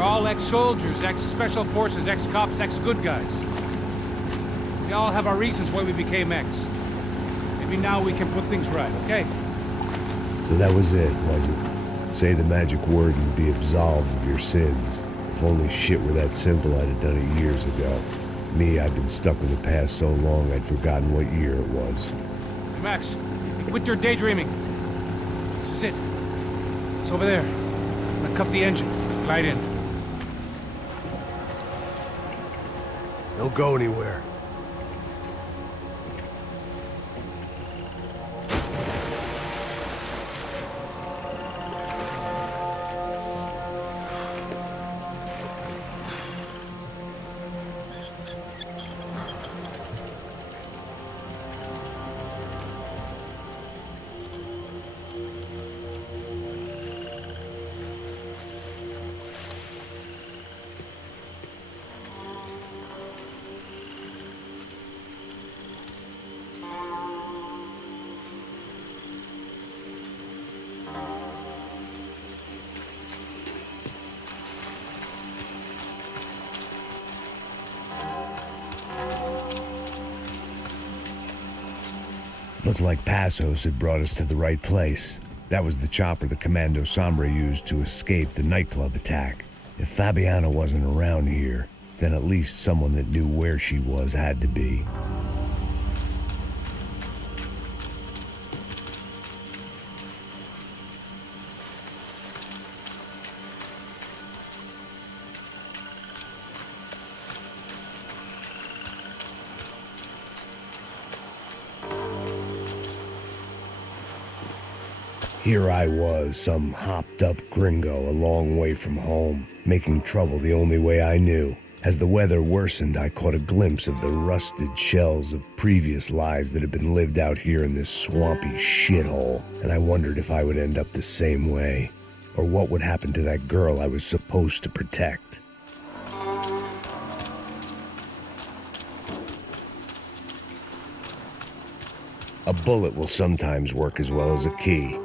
We're all ex-soldiers, ex-special forces, ex-cops, ex-good guys. We all have our reasons why we became ex. Maybe now we can put things right, okay? So that was it, was it? Say the magic word and be absolved of your sins. If only shit were that simple, I'd have done it years ago. Me, I've been stuck in the past so long I'd forgotten what year it was. Hey, Max, quit your daydreaming. This is it. It's over there. I'm gonna cut the engine. Glide in. Don't go anywhere. Looked like Passos had brought us to the right place. That was the chopper the Commando Sombra used to escape the nightclub attack. If Fabiana wasn't around here, then at least someone that knew where she was had to be. Here I was, some hopped-up gringo a long way from home, making trouble the only way I knew. As the weather worsened, I caught a glimpse of the rusted shells of previous lives that had been lived out here in this swampy shithole, and I wondered if I would end up the same way, or what would happen to that girl I was supposed to protect. A bullet will sometimes work as well as a key.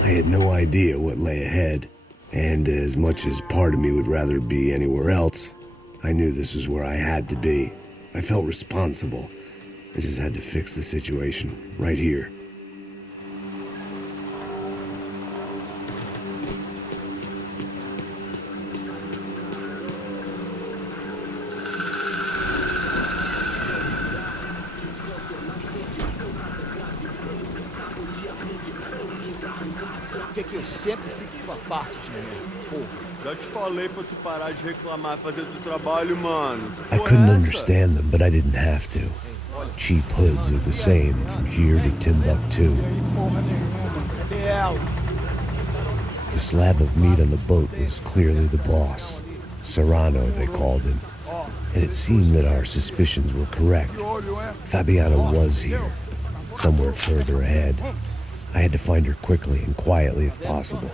I had no idea what lay ahead, and as much as part of me would rather be anywhere else, I knew this was where I had to be. I felt responsible. I just had to fix the situation, right here. Por que eu sempre fico pela parte de mim? Porra. Já te falei pra tu parar de reclamar e fazer teu trabalho, mano. I couldn't understand them, but I didn't have to. Cheap hoods are the same from here to Timbuktu. The slab of meat on the boat was clearly the boss. Serrano, they called him. And it seemed that our suspicions were correct. Fabiana was here, somewhere further ahead. I had to find her quickly and quietly if possible.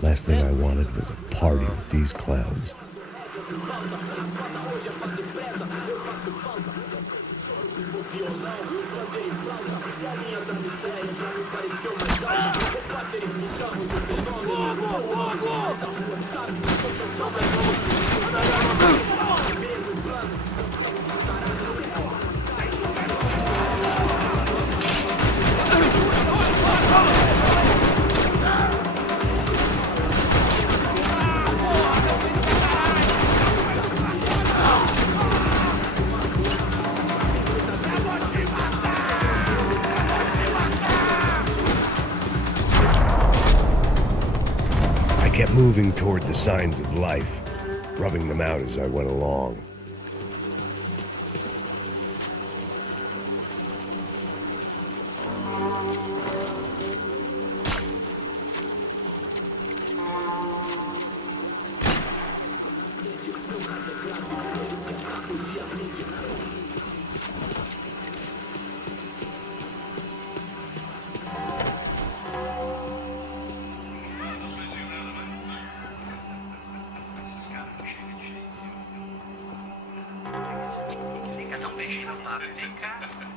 Last thing I wanted was a party with these clowns. I kept moving toward the signs of life, rubbing them out as I went along.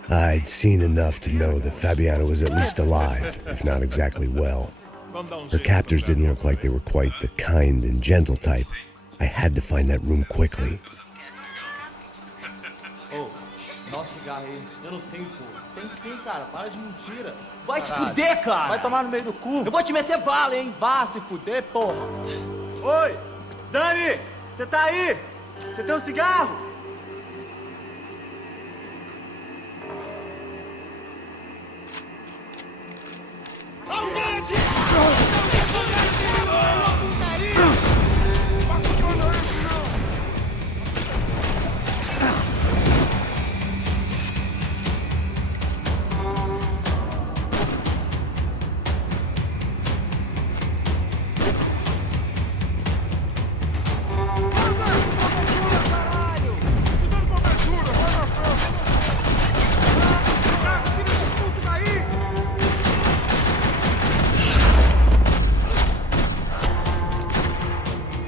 I'd seen enough to know that Fabiana was at least alive, if not exactly well. Her captors didn't look like they were quite the kind and gentle type. I had to find that room quickly. Ô, nossa cigarro aí. Eu não tenho, pô. Tem sim, cara. Para de mentira. Vai se fuder, cara. Vai tomar no meio do cu. Eu vou te meter bala, hein. Vá se fuder, porra. Oi! Dani! Você tá aí? Você tem um cigarro?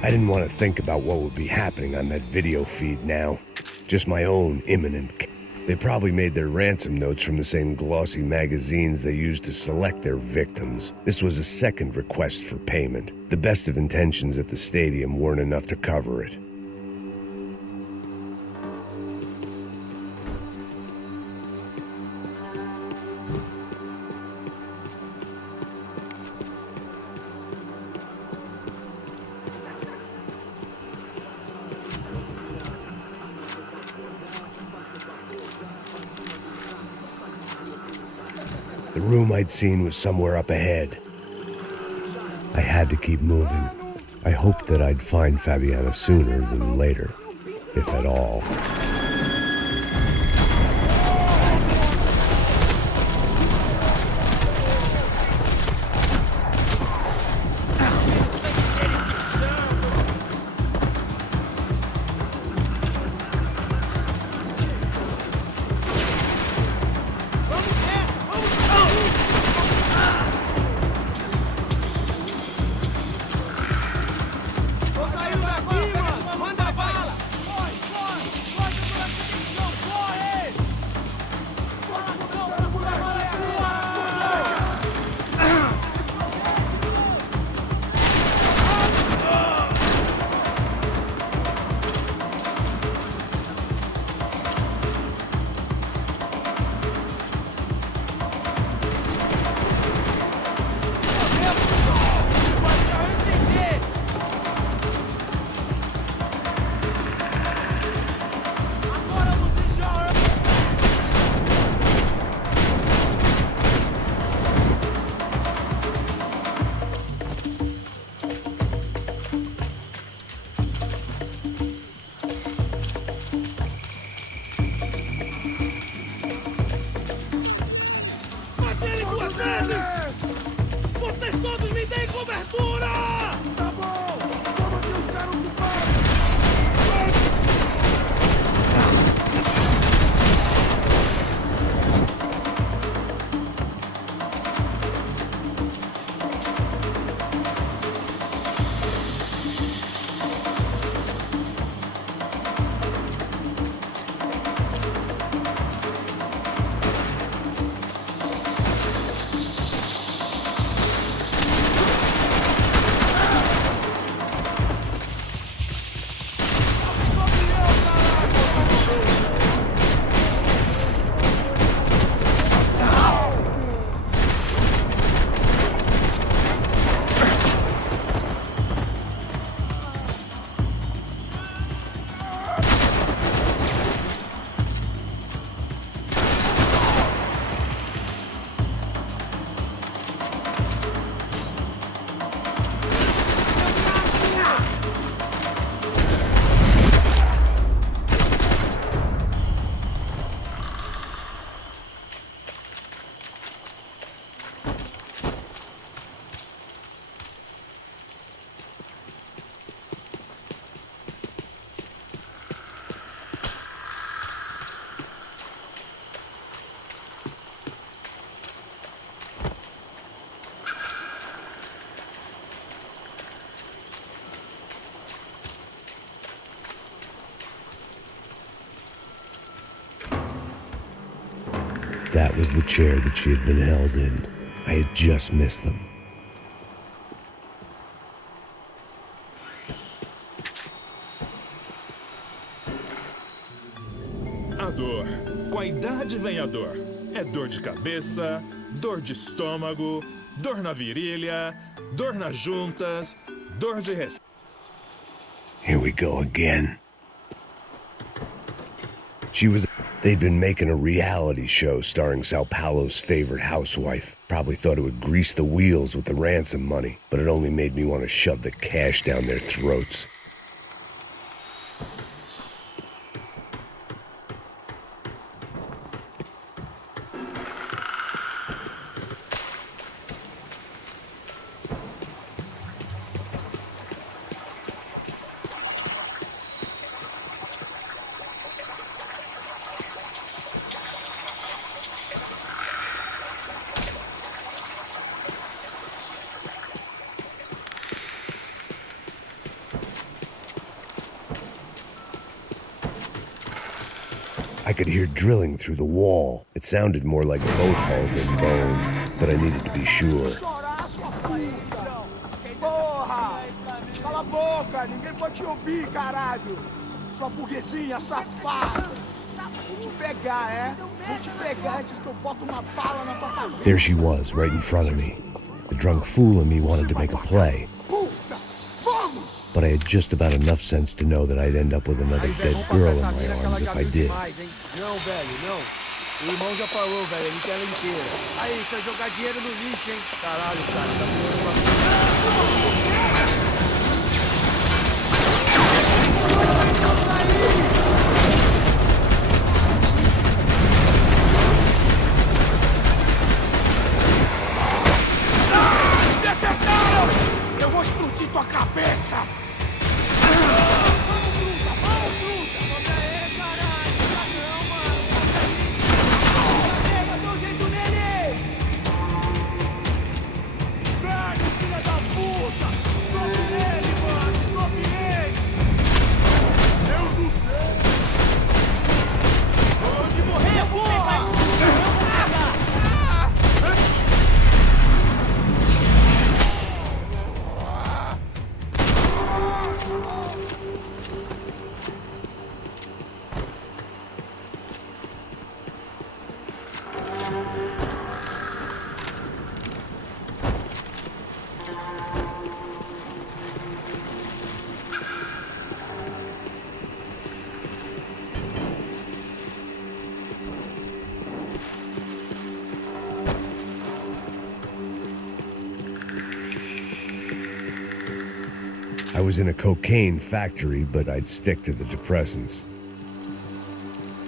I didn't want to think about what would be happening on that video feed now. Just my own imminent. They probably made their ransom notes from the same glossy magazines they used to select their victims. This was a second request for payment. The best of intentions at the stadium weren't enough to cover it. The room I'd seen was somewhere up ahead. I had to keep moving. I hoped that I'd find Fabiana sooner than later, if at all. That was the chair that she had been held in. I had just missed them. A dor. Com a idade vem a dor. É dor de cabeça, dor de estômago, dor na virilha, dor nas juntas, dor de Here we go again. They'd been making a reality show starring Sao Paulo's favorite housewife. Probably thought it would grease the wheels with the ransom money, but it only made me want to shove the cash down their throats. I could hear drilling through the wall. It sounded more like boat hull than bone, but I needed to be sure. Porra! Cala a boca! Ninguém pode te ouvir, caralho! Sua burguesinha safada! Vou te pegar, é? Vou te pegar antes que eu boto uma bala na tua cabeça! There she was, right in front of me. The drunk fool in me wanted to make a play. But I had just about enough sense to know that I'd end up with another dead girl in my arms if I did. Não, velho, não. O irmão já falou, velho, ele quer ela inteira. Aí, você vai jogar dinheiro no lixo, hein? Caralho, cara, tá Interceptaram! Eu vou explodir tua cabeça! I was in a cocaine factory, but I'd stick to the depressants.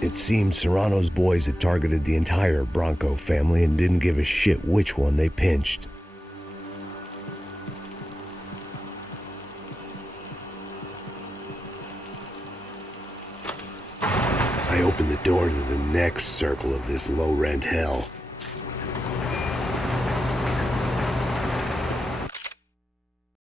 It seemed Serrano's boys had targeted the entire Bronco family and didn't give a shit which one they pinched. I opened the door to the next circle of this low-rent hell.